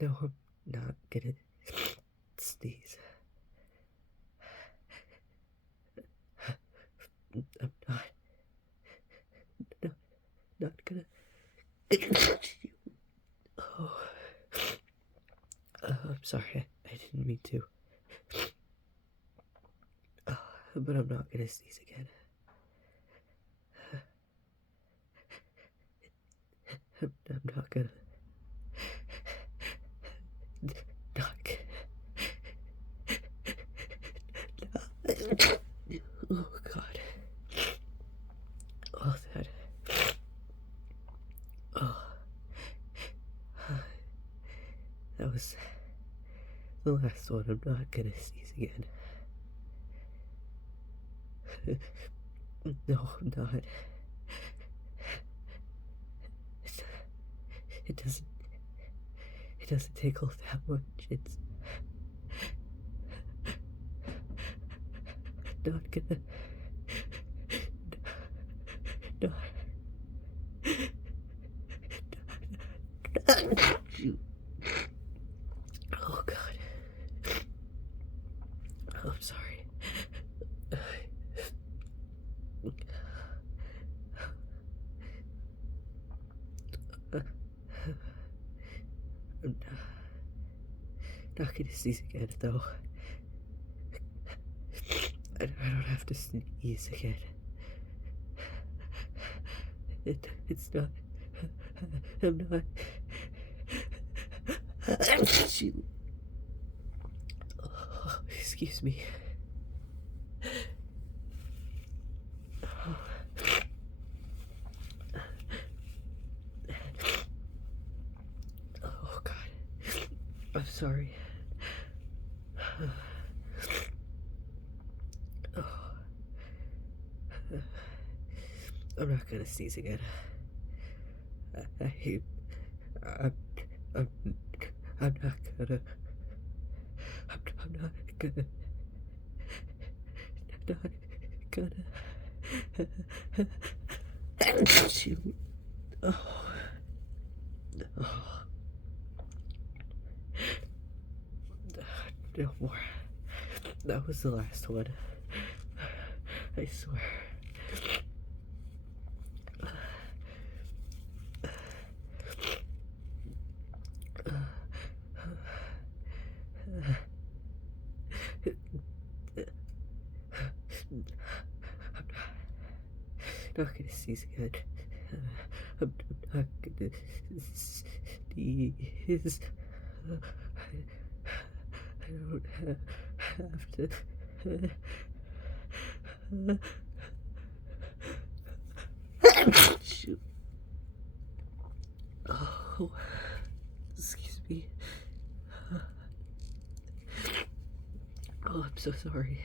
No, I'm not gonna sneeze. I'm not, not gonna. Oh, I'm sorry. I didn't mean to. But I'm not gonna sneeze again. I'm not gonna. Not. Oh God. Oh, that. Oh. That was the last one. I'm not gonna sneeze again. No, I'm not. It doesn't take all that much. It's not gonna. Not. Oh God. I'm sorry. I'm not gonna sneeze again, though. I don't have to sneeze again. It's not. I'm not. Oh, excuse me. Oh God. I'm sorry. I'm not gonna sneeze again. I'm, I'm, I'm not gonna. I'm not gonna. Not gonna. Shoot. Oh. Oh. No more. That was the last one. I swear. I'm not gonna sneeze again. I'm not gonna sneeze. I don't have to. Shoot. Oh, excuse me. Oh, I'm so sorry.